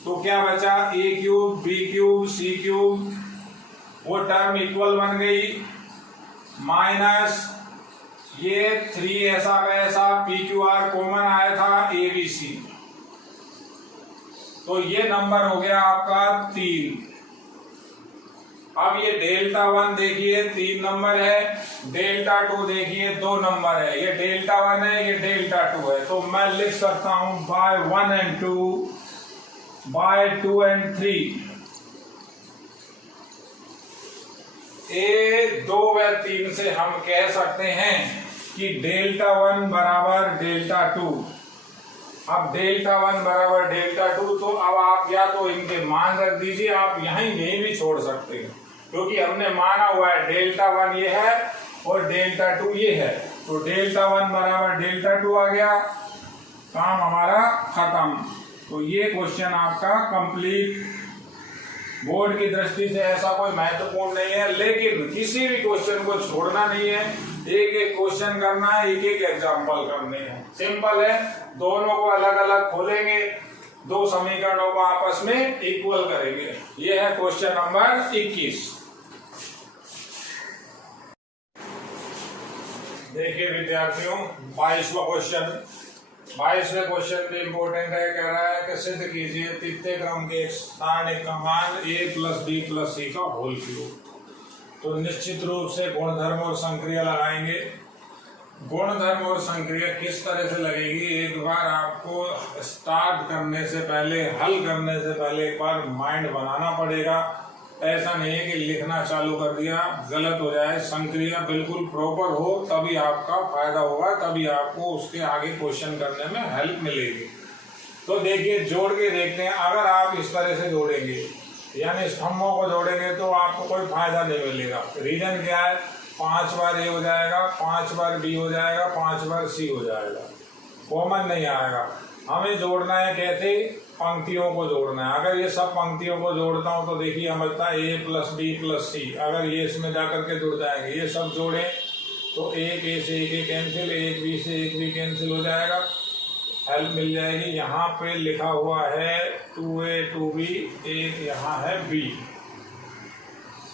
तो क्या बचा A cube B cube C cube, वो टर्म इक्वल बन गई, माइनस ये 3 ऐसा कैसा PQR कॉमन आया था ABC। तो ये नंबर हो गया आपका 3। अब ये डेल्टा 1 देखिए 3 नंबर है, डेल्टा 2 देखिए 2 नंबर है, ये डेल्टा 1 है, ये डेल्टा 2 है। तो मैं लिख सकता हूं बाय 1 and 2, बाय 2 and 3। ए 2 व 3 से हम कह सकते हैं कि डेल्टा 1 बराबर डेल्टा 2। अब डेल्टा 1 बराबर डेल्टा 2, तो अब आप या तो इनके मान रख दीजिए, आप यहीं भी छोड़ सकते हैं, क्योंकि हमने माना हुआ है डेल्टा 1 ये है और डेल्टा 2 ये है। तो डेल्टा 1 बराबर डेल्टा 2 आ गया, काम हमारा खत्म। तो ये क्वेश्चन आपका कंप्लीट। बोर्ड की दृष्टि से ऐसा कोई महत्वपूर्ण नहीं है, लेकिन किसी भी क्वेश्चन को छोड़ना नहीं है, एक एक क्वेश्चन करना है, एक एक एग्जाम्पल करने हैं। सिंपल है, दोनों को अलग अलग खोलेंगे, 2 समीकरणों को आपस में इक्वल करेंगे। ये है क्वेश्चन नंबर 21। देखिए विद्यार्थियों, 22वां क्वेश्चन। 22वें क्वेश्चन भी इंपोर्टेंट है। कह रहा है कि सिद्ध कीजिए तृतीय क्रम के स्थानिक का मान A + B + C का होल क्यूब। तो निश्चित रूप से गुणधर्म और संक्रिया लगाएंगे। गुणधर्म और संक्रिया किस तरह से लगेगी, एक बार आपको स्टार्ट करने से पहले, हल करने से पहले एक बार माइंड बनाना पड़ेगा। ऐसा नहीं है कि लिखना चालू कर दिया गलत हो जाए। संक्रिया बिल्कुल प्रॉपर हो तभी आपका फायदा होगा, तभी आपको उसके आगे क्वेश्चन करने में हेल्प मिलेगी। तो देखिए जोड़ के देखते हैं, अगर आप इस तरह से जोड़ेंगे यानी स्तंभों को जोड़ेंगे तो आपको कोई फायदा नहीं मिलेगा। रीजन क्या है, 5 बार ए हो जाएगा, 5 बार बी हो जाएगा, 5 बार सी हो जाएगा, कॉमन नहीं आएगा। हमें जोड़ना है कैसे, पंक्तियों को जोड़ना है। अगर ये सब पंक्तियों को जोड़ता हूँ तो देखिए हम बता ए प्लस बी प्लस सी, अगर ये इसमें जाकर के जुड़ जाएंगे, ये सब जोड़े तो एक ए से एक कैंसिल, एक बी से एक भी कैंसिल हो जाएगा, हेल्प मिल जाएगी। यहाँ पे लिखा हुआ है 2a 2b, एक यहाँ है b।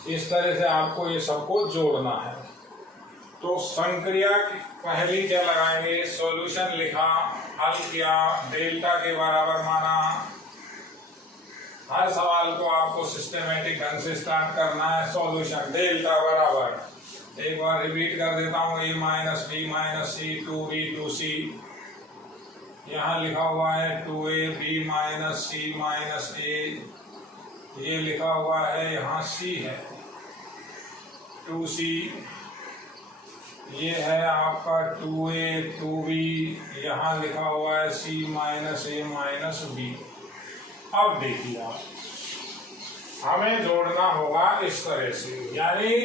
इस तरह से आपको ये सबको जोड़ना है। तो संक्रिया पहली क्या लगाएंगे, सॉल्यूशन लिखा, हल किया, डेल्टा के बराबर माना। हर सवाल को आपको सिस्टमेटिक ढंग से स्टार्ट करना है। सॉल्यूशन डेल्टा बराबर, एक बार रिपीट कर देता हूँ, a minus b minus c 2b 2c। यहाँ लिखा हुआ है 2a b minus c minus a, ये लिखा हुआ है यहाँ c है 2c, ये है आपका 2a 2b, यहाँ लिखा हुआ है c minus a minus b। अब देखिए आप, हमें जोड़ना होगा इस तरह से, यानी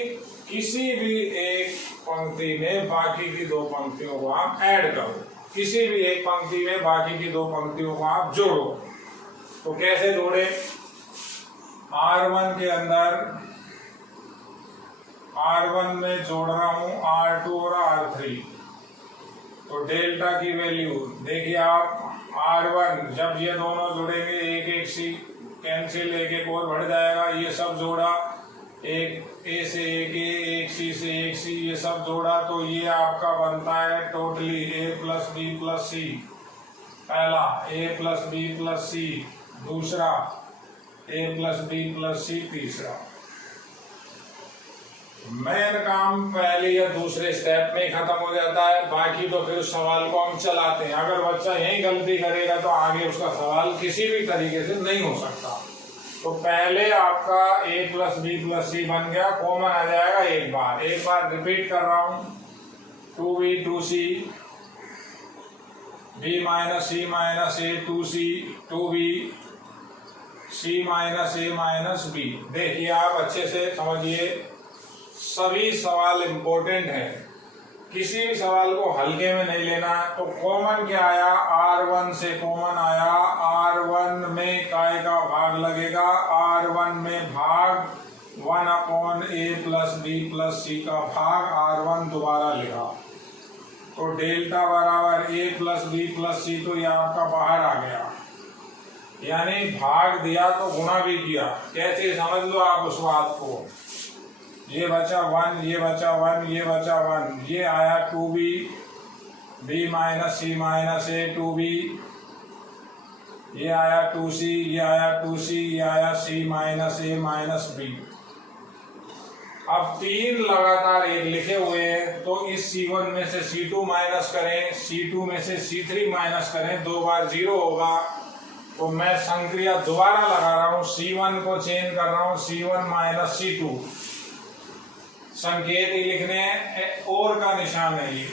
किसी भी एक पंक्ति में बाकी की दो पंक्तियों को आप ऐड करो, किसी भी एक पंक्ति में बाकी की दो पंक्तियों को आप जोड़ो। तो कैसे जोड़े, R1 के अंदर R1 में जोड़ रहा हूं R2 और R3। तो डेल्टा की वैल्यू देखिए आप, R1 जब ये दोनों जुड़ेंगे एक एक सी कैंसिल, एक एक और बढ़ जाएगा, ये सब जोड़ा, एक ए से एक सी से एक सी, ये सब जोड़ा तो ये आपका बनता है totally a plus B plus C. पहला a plus B plus C, दूसरा a plus B plus C, तीसरा। मेन काम पहले या दूसरे स्टेप में खत्म हो जाता है, बाकी तो फिर उस सवाल को हम चलाते हैं। अगर बच्चा यही गलती करेगा तो आगे उसका सवाल किसी भी तरीके से नहीं हो सकता। तो पहले आपका a प्लस बी प्लस सी बन गया, कॉमन आ जाएगा एक बार रिपीट कर रहा हूं, 2b 2c b minus c minus a 2c 2b c minus a minus b। देखिए आप अच्छे से समझिए, सभी सवाल इंपॉर्टेंट हैं, किसी भी सवाल को हल्के में नहीं लेना। तो कॉमन क्या आया, R1 से कॉमन आया, R1 में काय का भाग लगेगा, R1 में भाग 1/a प्लस बी प्लस सी का भाग R1 दोबारा लिखा। तो डेल्टा बराबर a प्लस बी प्लस सी, तो यह आपका बाहर आ गया, यानी भाग दिया तो गुणा भी किया। कैसे समझ लो आप उस बात को, ये बचा 1, ये बचा 1, ये बचा 1, ये आया 2b b minus c minus a 2b, ये आया 2c, ये आया 2c, ये आया c minus a minus b। अब 3 लगातार एक लिखे हुए हैं, तो इस c1 में से c2 माइनस करें, c2 में से c3 माइनस करें, 2 बार 0 होगा। तो मैं संक्रिया दोबारा लगा रहा हूं, c1 को चेंज कर रहा हूं, c1 माइनस c2, संकेत ही लिखने और का निशान है, ये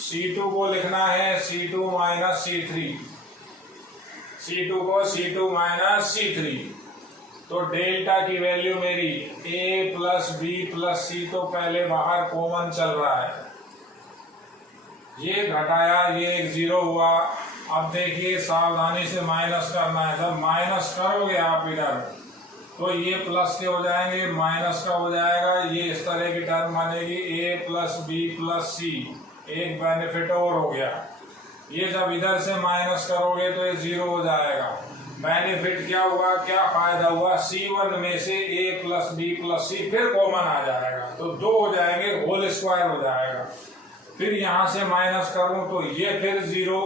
C2 को लिखना है C2 माइनस C3, C2 को C2 माइनस C3। तो डेल्टा की वैल्यू मेरी a प्लस बी प्लस सी, तो पहले बाहर कॉमन चल रहा है, ये घटाया, ये एक 0 हुआ। अब देखिए सावधानी से माइनस करना है, जब माइनस करोगे आप इधर तो ये प्लस के हो जाएंगे, माइनस का हो जाएगा, ये इस तरह की टर्म बनेगी a प्लस बी प्लस सी। एक बेनिफिट और हो गया, ये जब इधर से माइनस करोगे तो ये 0 हो जाएगा। बेनिफिट क्या हुआ, क्या फायदा हुआ, c1 में से a प्लस बी प्लस सी फिर कॉमन आ जाएगा, तो 2 हो जाएंगे, होल स्क्वायर हो जाएगा। फिर यहां से माइनस करूं तो ये फिर 0,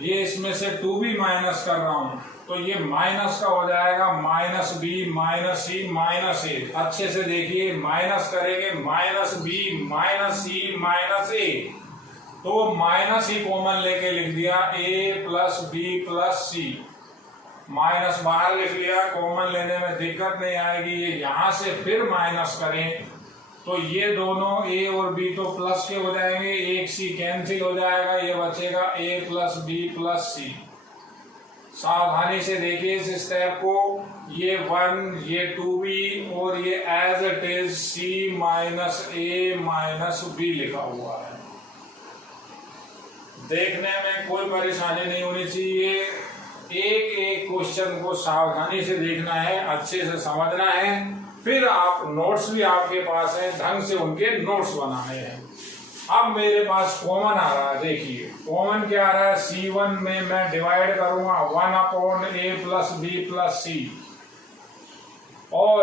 ये इसमें से 2b माइनस कर रहा हूं तो ये माइनस का हो जाएगा, minus b minus c minus a. अच्छे से देखिए, माइनस करेंगे minus b minus c minus a, तो माइनस ही कॉमन लेके लिख दिया a plus B plus c, minus बाहर लिख लिया, कॉमन लेने में दिक्कत नहीं आएगी। ये यहां से फिर माइनस करें तो ये दोनों a और b तो प्लस के हो जाएंगे, एक c कैंसिल हो जाएगा, ये बचेगा a प्लस बी प्लस सी। सावधानी से देखिए इस स्टेप को, ये 1, ये 2b और ये as it is c minus a minus b लिखा हुआ है। देखने में कोई परेशानी नहीं होनी चाहिए, एक एक क्वेश्चन को सावधानी से देखना है, अच्छे से समझना है, फिर आप नोट्स भी आपके पास है, ढंग से उनके नोट्स बनाने हैं। अब मेरे पास कॉमन आ रहा है, देखिए कॉमन क्या आ रहा है, C1 में मैं डिवाइड करूंगा 1/a plus b plus c, और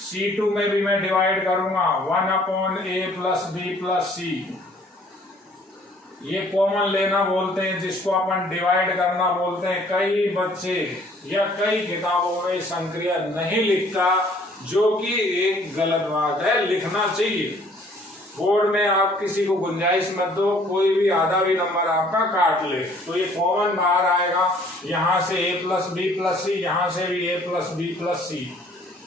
C2 में भी मैं डिवाइड करूंगा 1/a plus b plus c। ये कॉमन लेना बोलते हैं, जिसको अपन डिवाइड करना बोलते हैं। कई बच्चे या कई किताबों में संक्रिया नहीं लिखता, जो कि एक गलत बात है, लिखना चाहिए। बोर्ड में आप किसी को गुंजाइश मत दो, कोई भी आधा भी नंबर आपका काट ले। तो ये कॉमन बाहर आएगा, यहाँ से a प्लस बी प्लस सी, यहाँ से भी a प्लस बी प्लस सी,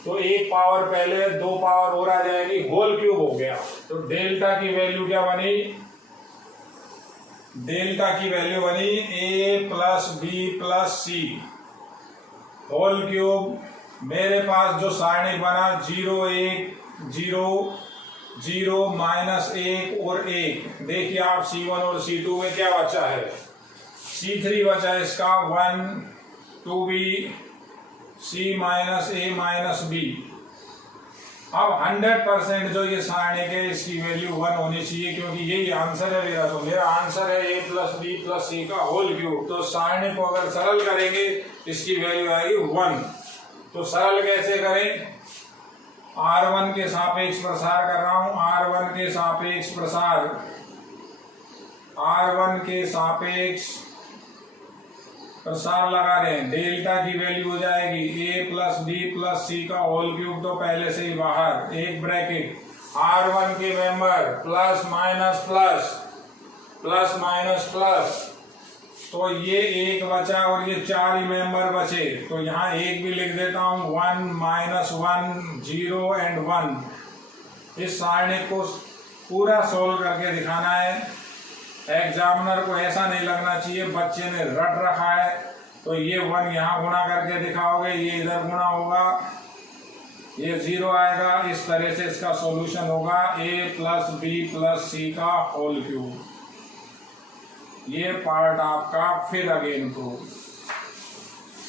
तो एक पावर पहले 2 पावर और आ जाएगी, होल क्यूब हो गया। तो डेल्टा की वैल्यू क्या बनी, डेल्टा की वैल्यू बनी a plus B plus c whole cube. मेरे पास जो सारणी बना 0 1 0 0 माइनस 1 और 1, देखिए आप C1 और C2 में क्या बचा है, C3 बचा है इसका 1 2b c minus a minus b। अब 100% जो ये सारणी के इसकी वैल्यू 1 होनी चाहिए, क्योंकि यही आंसर है मेरा। तो मेरा आंसर है a प्लस बी प्लस सी का होल क्यूब। तो सारणी को अगर सरल करेंगे इसकी वैल्यू आएगी 1। तो सरल कैसे करें, R1 के सापेक्ष प्रसार कर रहा हूं, R1 के सापेक्ष प्रसार, R1 के सापेक्ष प्रसार लगा रहे हैं। डेल्टा की वैल्यू हो जाएगी a प्लस बी प्लस सी का होल क्यूब, तो पहले से ही बाहर, एक ब्रैकेट R1 के member plus minus plus plus minus plus, तो ये एक बचा और ये 4 ही मेंबर बचे। तो यहाँ एक भी लिख देता हूँ, 1 माइनस 1 0 एंड 1। इस सारणी को पूरा सोल्व करके दिखाना है। एग्जामिनर को ऐसा नहीं लगना चाहिए बच्चे ने रट रखा है, तो ये 1 यहाँ गुणा करके दिखाओगे, ये इधर गुणा होगा, ये 0 आएगा। इस तरह से इसका सॉल्यूशन होगा a प्लस बी प्लस सी का होल क्यूब। ये पार्ट आपका फिर अगेन प्रूफ।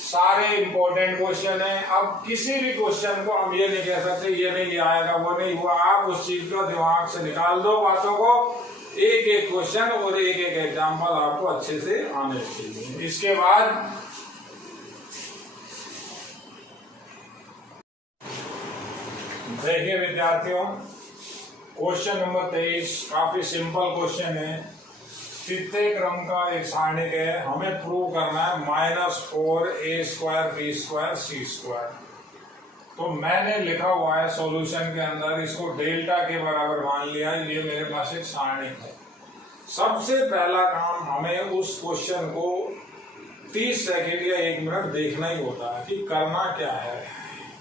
सारे इंपॉर्टेंट क्वेश्चन है। अब किसी भी क्वेश्चन को हम ये नहीं कह सकते ये नहीं आएगा वो नहीं हुआ, आप उस चीज को दिमाग से निकाल दो बातों को, एक एक क्वेश्चन और एक एक एग्जाम्पल आपको अच्छे से आने चाहिए। इसके बाद देखिए विद्यार्थियों, क्वेश्चन नंबर 23 काफी सिंपल क्वेश्चन है। तृतीय क्रम का एक सारणिक है, हमें प्रूव करना है -4a² b² c²। तो मैंने लिखा हुआ है सॉल्यूशन के अंदर, इसको डेल्टा के बराबर मान लिया। ये मेरे पास एक सारणिक है। सबसे पहला काम हमें उस क्वेश्चन को 30 सेकेंड या 1 मिनट देखना ही होता है कि करना क्या है।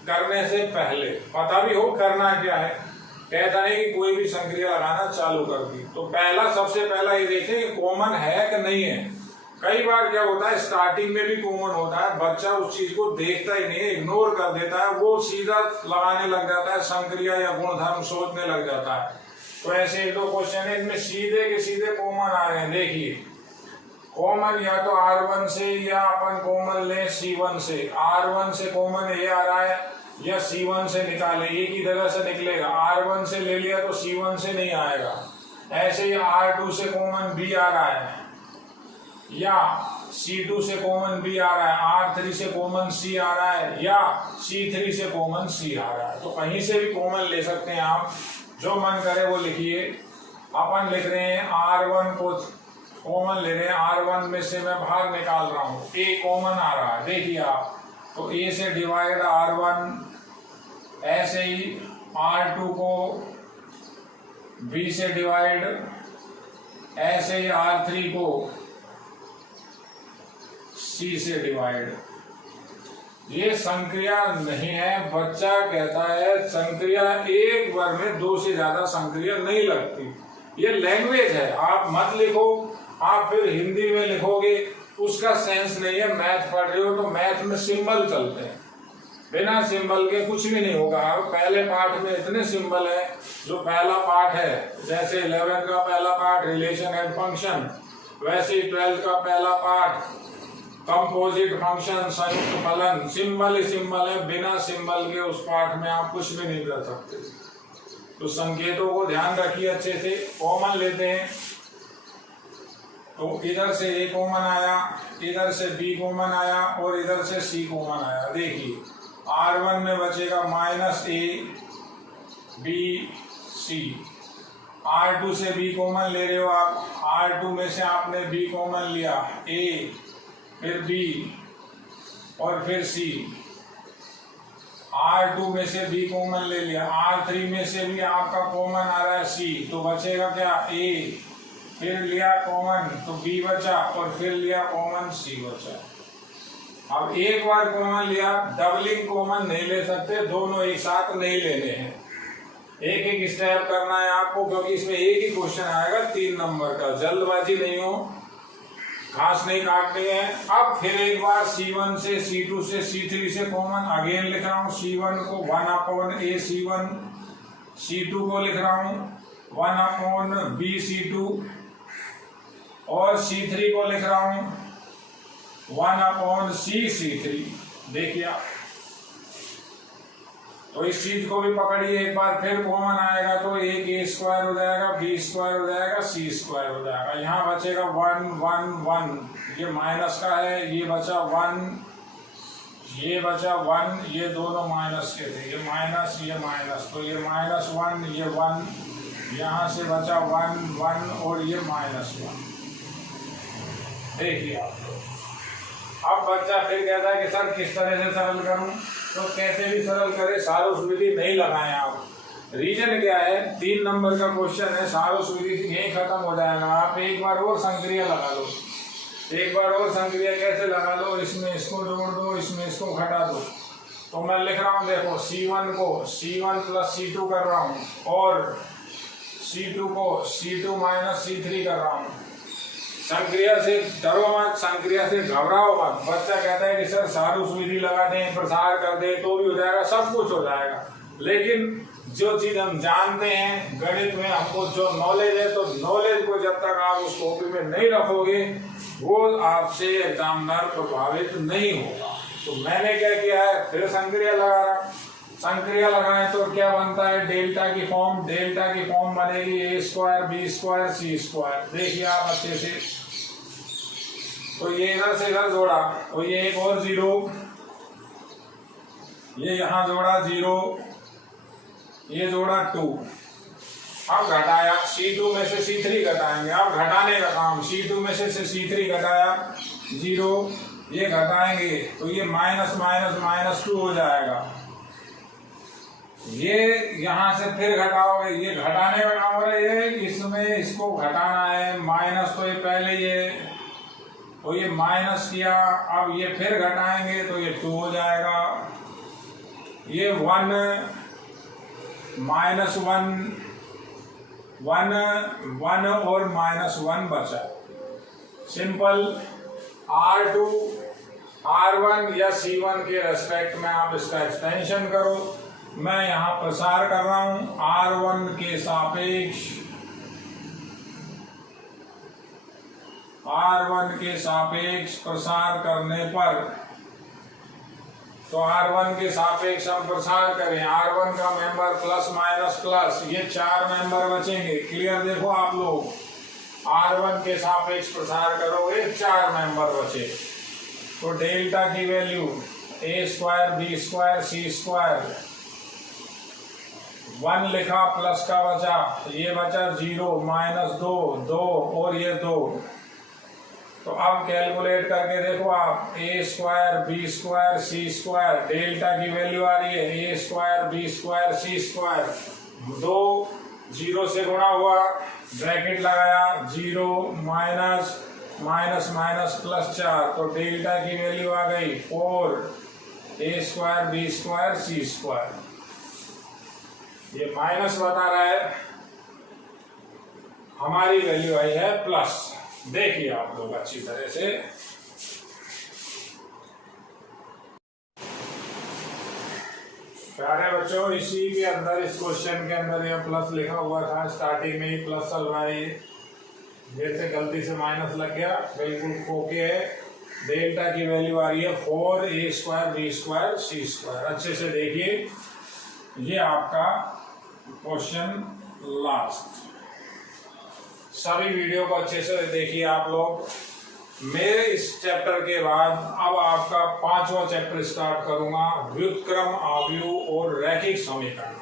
करने से पहले पता भी हो करना क्या है, कहता है कि कोई भी संक्रिया लगाना चालू कर दी, तो पहला सबसे पहला ये देखें कि कॉमन है कि नहीं है। कई बार क्या होता है, स्टार्टिंग में भी कॉमन होता है, बच्चा उस चीज को देखता ही नहीं है, इग्नोर कर देता है, वो सीधा लगाने लग जाता है, संक्रिया या गुणधर्म सोचने लग जाता है। तो ऐसे 1-2 क्वेश्चन है, इनमें सीधे के सीधे कॉमन आ रहे हैं। देखिए कॉमन या तो R1 से या अपन कॉमन ले C1 से। R1 से कॉमन ये आ रहा है या C1 से निकाले, एक ही जगह से निकलेगा। R1 से ले लिया तो C1 से नहीं आएगा। ऐसे ही R2 से कॉमन B आ रहा है या C2 से कॉमन B आ रहा है, R3 से कॉमन C आ रहा है या C3 से कॉमन C आ रहा है। तो कहीं से भी कॉमन ले सकते हैं आप, जो मन करे वो लिखिए। अपन लिख रहे हैं R1 को कॉमन ले रहे हैं, R1 में से मैं बाहर निकाल रहा हूँ, A कॉमन आ रहा है, देखिए आप। तो A से डिवाइड R1, ऐसे ही R2 को B से डिवाइड, ऐसे ही R3 को C से डिवाइड। ये संक्रिया नहीं है। बच्चा कहता है संक्रिया एक बार में 2 से ज्यादा संक्रिया नहीं लगती। ये लैंग्वेज है, आप मत लिखो। आप फिर हिंदी में लिखोगे उसका सेंस नहीं है। मैथ पढ़ रहे हो तो मैथ में सिंबल चलते हैं, बिना सिंबल के कुछ भी नहीं होगा। अब पहले पार्ट में इतने सिंबल है, जो पहला पार्ट है, जैसे 11 का पहला पार्ट रिलेशन एंड फंक्शन, वैसे ही 12 का पहला पार्ट कंपोजिट फंक्शन, संयुक्त फलन, सिंबल ही सिंबल है। बिना सिंबल के उस पार्ट में आप कुछ भी नहीं कर सकते। तो संकेतों को ध्यान रखिए अच्छे से। कॉमन लेते हैं तो इधर से ए कॉमन आया, इधर से बी कॉमन आया और इधर से सी कॉमन आया। देखिए R1 में बचेगा minus A B C. R2 से बी कॉमन ले रहे हो आप, R2 में से आपने बी कॉमन लिया, ए फिर बी और फिर सी। R2 में से बी कॉमन ले लिया, R3 में से भी आपका कॉमन आ रहा है सी, तो बचेगा क्या, ए, फिर लिया कॉमन तो बी बचा और फिर लिया कॉमन सी बचा। अब एक बार कॉमन लिया, डबलिंग कॉमन नहीं ले सकते, दोनों एक साथ नहीं लेने हैं। एक एक स्टेप करना है आपको, क्योंकि इसमें एक ही क्वेश्चन आएगा 3 नंबर का। जल्दबाजी नहीं हो, घास नहीं काटनी है। अब फिर एक बार C1 से C2 से C3 से कॉमन अगेन लिख रहा हूँ। C1 को 1/AC1, C2 को लिख रहा हूँ 1/BC2 और C3 को लिख रहा हूँ 1/CC3। देखिए आप, तो इस चीज को भी पकड़िए एक बार। फिर कॉमन आएगा तो एक A² हो जाएगा, B² हो जाएगा, C² हो जाएगा। यहाँ बचेगा 1 1 1, ये माइनस का है, ये बचा 1, ये बचा 1, ये दोनों माइनस के थे, ये माइनस, तो ये -1, ये 1, यहाँ से बचा 1 1 और ये -1। देखिए आप, अब बच्चा फिर कहता है कि सर किस तरह से सरल करूं, तो कैसे भी सरल करे, सारोस विधि नहीं लगाएं आप। रीजन क्या है, 3 नंबर का क्वेश्चन है, सारोस विधि यही खत्म हो जाएगा। आप एक बार और संक्रिया लगा लो, एक बार और संक्रिया कैसे लगा लो, इसमें इसको जोड़ दो, इसमें इसको घटा दो। तो मैं लिख रहा हूँ, देखो C1 को C1 + C2 कर रहा हूँ और C2 को C2 - C3 कर रहा हूँ। संक्रिया से डरो मत, संक्रिया से घबराओ मत। बच्चा कहता है कि सर सारूस विधि लगा दें, प्रसार कर दें तो भी हो जाएगा, सब कुछ हो जाएगा। लेकिन जो चीज हम जानते हैं गणित में, हमको जो नॉलेज है, तो नॉलेज को जब तक आप उस कॉपी में नहीं रखोगे, वो आपसे एग्जामिनर प्रभावित नहीं होगा। तो मैंने क्या किया है, फिर संक्रिया लगा रहा। संक्रिया लगाएं तो क्या बनता है, डेल्टा की फॉर्म बनेगी A² B² C²। देखिए आप अच्छे से, तो ये इधर से इधर जोड़ा, तो ये एक और 0, ये यहाँ जोड़ा 0, ये जोड़ा 2। अब घटाया, C2 में से C3 घटाएंगे। अब घटाने का काम, C2 में से C3 घटाया 0, ये घटाएंगे तो ये -2 हो जाएगा। ये यहाँ से फिर घटाओगे, ये घटाने का काम हो रहा है, इसमें इसको घटाना है। माइनस तो ये पहले ये, तो ये माइनस किया, अब ये फिर घटाएंगे तो ये 2 हो जाएगा। ये 1 -1 और -1 बचा। सिंपल। R1 या C1 के रेस्पेक्ट में आप इसका एक्सटेंशन करो। मैं यहाँ प्रसार कर रहा हूँ R1 के सापेक्ष प्रसार करने पर, तो R1 के सापेक्ष हम प्रसार करें। R1 का मेंबर प्लस, ये 4 मेंबर बचेंगे। क्लियर देखो आप लोग, R1 के सापेक्ष प्रसार करोगे 4 मेंबर बचे। तो डेल्टा की वैल्यू A² B² C², 1 लिखा, प्लस का बचा, ये बचा 0, -2 और ये 2। तो अब कैलकुलेट करके देखो आप, A² B² C², डेल्टा की वैल्यू आ रही है A² B² C², 2 0 से गुणा हुआ, ब्रैकेट लगाया, 0 माइनस +4, तो डेल्टा की वैल्यू आ गई 4 A² B² C²। ये माइनस बता रहा है, हमारी वैल्यू आई है प्लस। देखिए आप लोग अच्छी तरह से, प्यारे बच्चों, इसी के अंदर इस क्वेश्चन के अंदर ये प्लस लिखा हुआ था, स्टार्टिंग में ही प्लस चल रहा है, जैसे गलती से माइनस लग गया, बिल्कुल ओके है। डेल्टा की वैल्यू आ रही है 4a² b² c²। अच्छे से देखिए, ये आपका क्वेश्चन लास्ट। सभी वीडियो को अच्छे से देखिए आप लोग। मेरे इस चैप्टर के बाद अब आपका 5वां चैप्टर स्टार्ट करूंगा, व्युत्क्रम, आव्यूह और रैखिक समीकरण।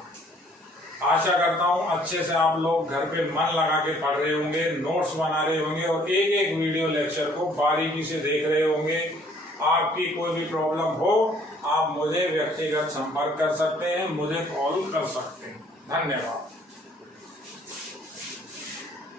आशा करता हूं अच्छे से आप लोग घर पे मन लगा के पढ़ रहे होंगे, नोट्स बना रहे होंगे और एक एक वीडियो लेक्चर को बारीकी से देख रहे होंगे। आपकी कोई भी प्रॉब्लम हो, आप मुझे व्यक्तिगत संपर्क कर सकते हैं, मुझे कॉल कर सकते हैं। धन्यवाद।